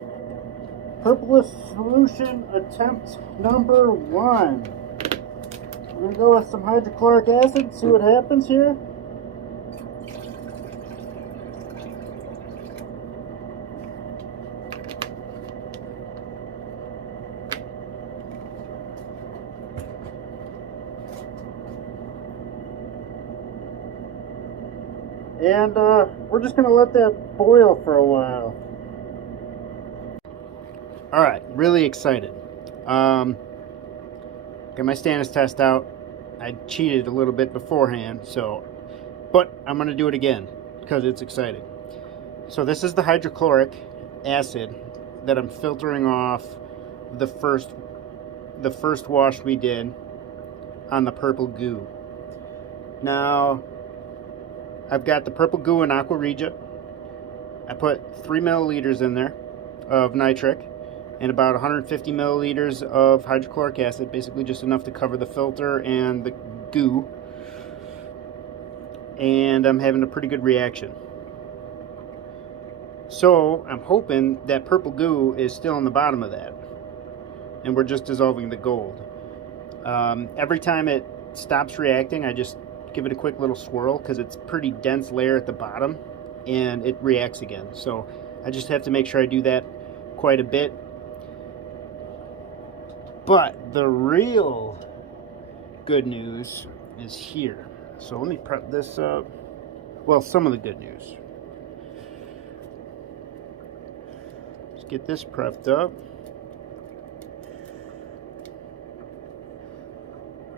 Purplish solution attempt number 1. We're going to go with some hydrochloric acid, see what happens here. And we're just going to let that boil for a while. Alright, really excited. Got my Stannis test out. I cheated a little bit beforehand, but I'm going to do it again because it's exciting. So this is the hydrochloric acid that I'm filtering off the first wash we did on the purple goo. Now, I've got the purple goo in Aqua Regia. I put 3 milliliters in there of nitric and about 150 milliliters of hydrochloric acid, basically just enough to cover the filter and the goo. And I'm having a pretty good reaction. So I'm hoping that purple goo is still on the bottom of that, and we're just dissolving the gold. Every time it stops reacting, I just give it a quick little swirl because it's a pretty dense layer at the bottom and it reacts again. So I just have to make sure I do that quite a bit. But the real good news is here. So let me prep this up. Well, some of the good news. Let's get this prepped up.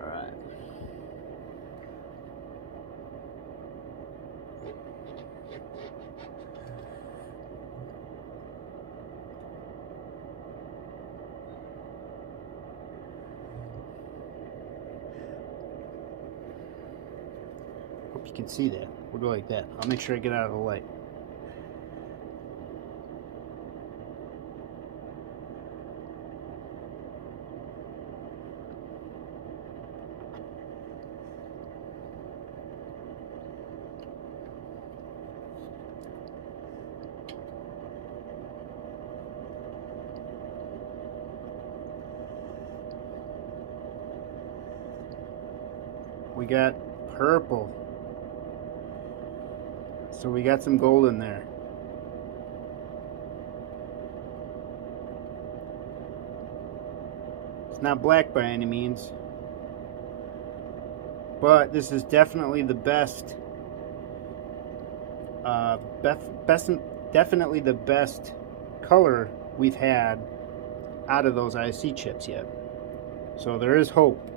Alright. Hope you can see that. We'll go like that. I'll make sure I get out of the light. We got purple. So we got some gold in there. It's not black by any means, but this is definitely the best. Definitely the best color we've had out of those IC chips yet. So there is hope.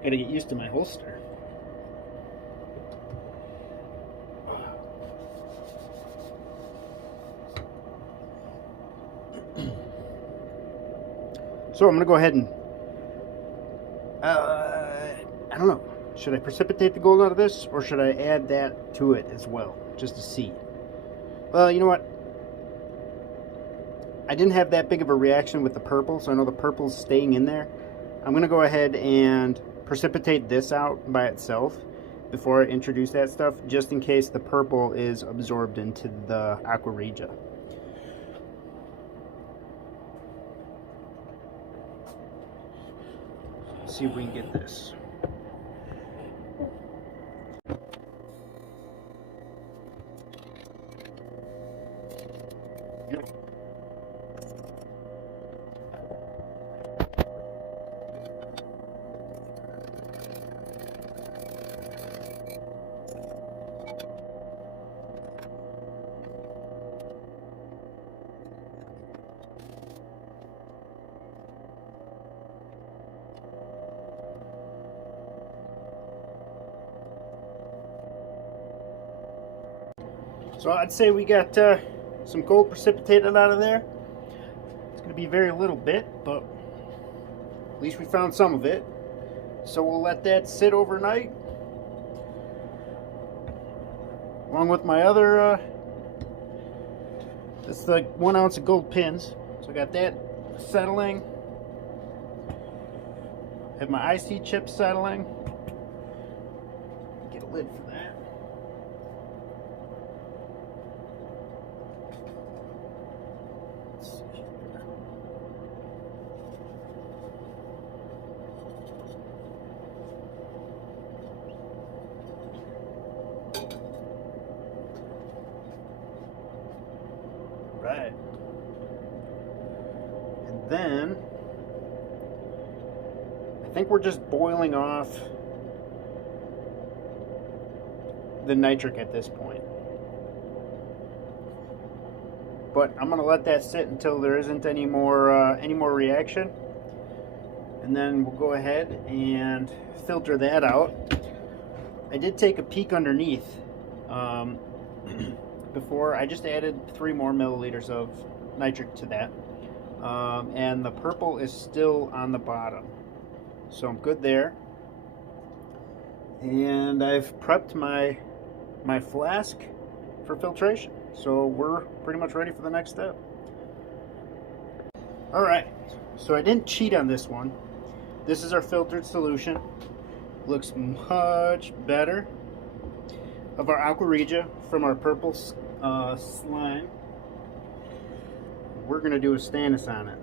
Gotta get used to my holster. So I'm gonna go ahead and I don't know, should I precipitate the gold out of this, or should I add that to it as well, just to see? Well, you know what, I didn't have that big of a reaction with the purple, so I know the purple's staying in there. I'm gonna go ahead and precipitate this out by itself before I introduce that stuff, just in case the purple is absorbed into the Aqua Regia. Let's see if we can get this. So I'd say we got some gold precipitated out of there. It's going to be very little bit, but at least we found some of it. So we'll let that sit overnight, along with my other, that's the 1 ounce of gold pins. So I got that settling. Have my IC chip settling. Get a lid for that. Let's see here. Right. And then I think we're just boiling off the nitric at this point. But I'm going to let that sit until there isn't any more reaction. And then we'll go ahead and filter that out. I did take a peek underneath before. I just added 3 more milliliters of nitric to that. And the purple is still on the bottom. So I'm good there. And I've prepped my flask for filtration. So we're pretty much ready for the next step. Alright, so I didn't cheat on this one. This is our filtered solution. Looks much better. Of our Aqua Regia from our purple slime. We're going to do a Stannis on it.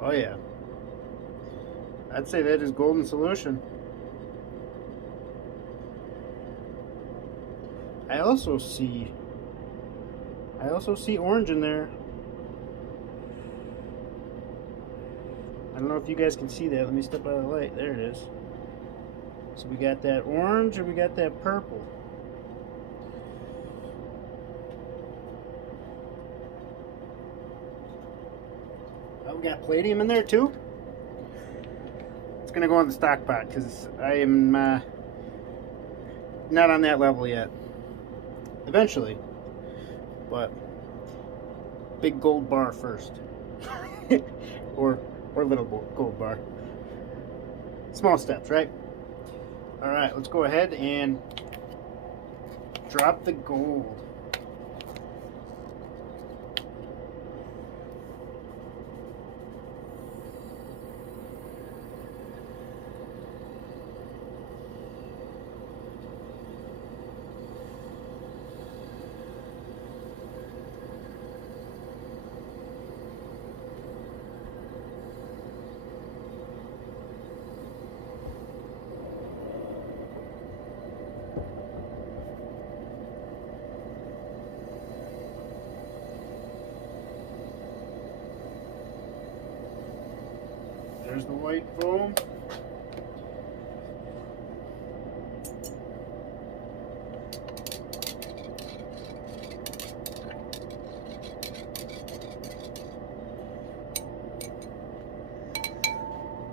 Oh yeah, I'd say that is golden solution. I also see orange in there. I don't know if you guys can see that. Let me step out of the light. There it is. So we got that orange and we got that purple. Oh, we got palladium in there too. It's gonna go on the stock pot because I am not on that level yet. Eventually, but big gold bar first, or little gold bar. Small steps, right? All right, let's go ahead and drop the gold. There's the white foam.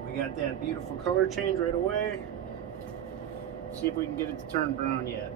We got that beautiful color change right away. See if we can get it to turn brown yet.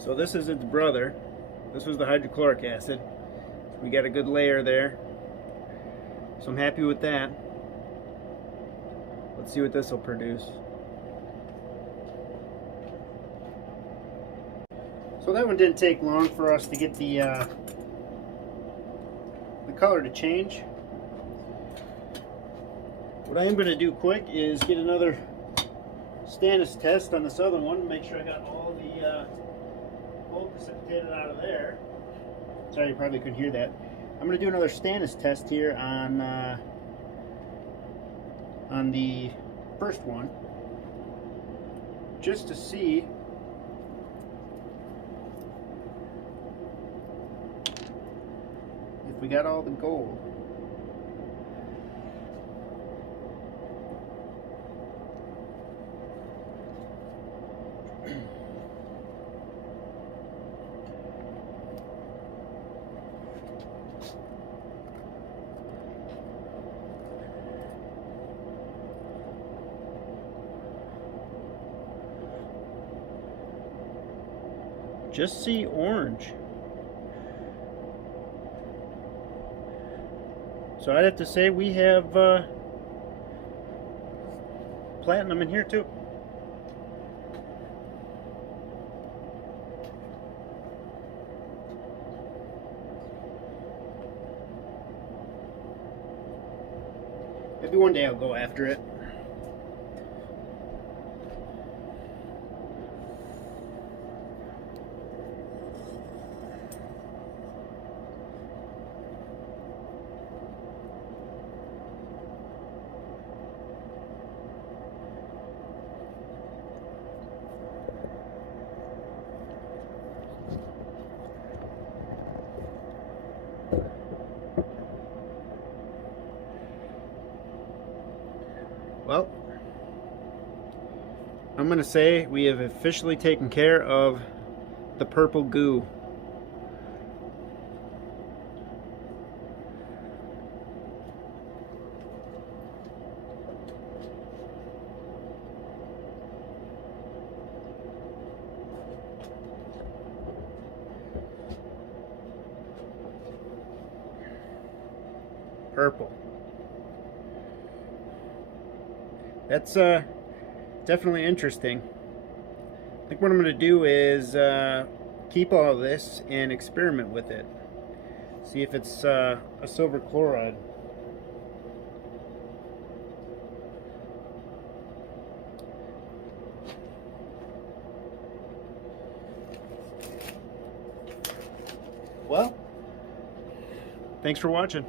So this is its brother. This was the hydrochloric acid. We got a good layer there. So I'm happy with that. Let's see what this will produce. So that one didn't take long for us to get the color to change. What I am going to do quick is get another Stannis test on this other one, make sure I got all the gold precipitated out of there. Sorry, you probably couldn't hear that. I'm going to do another Stannis test here on the first one, just to see if we got all the gold. Just see orange. So I'd have to say we have platinum in here too. Maybe one day I'll go after it. Well, I'm going to say we have officially taken care of the purple goo. Purple. That's definitely interesting. I think what I'm going to do is keep all of this and experiment with it. See if it's a silver chloride. Well, thanks for watching.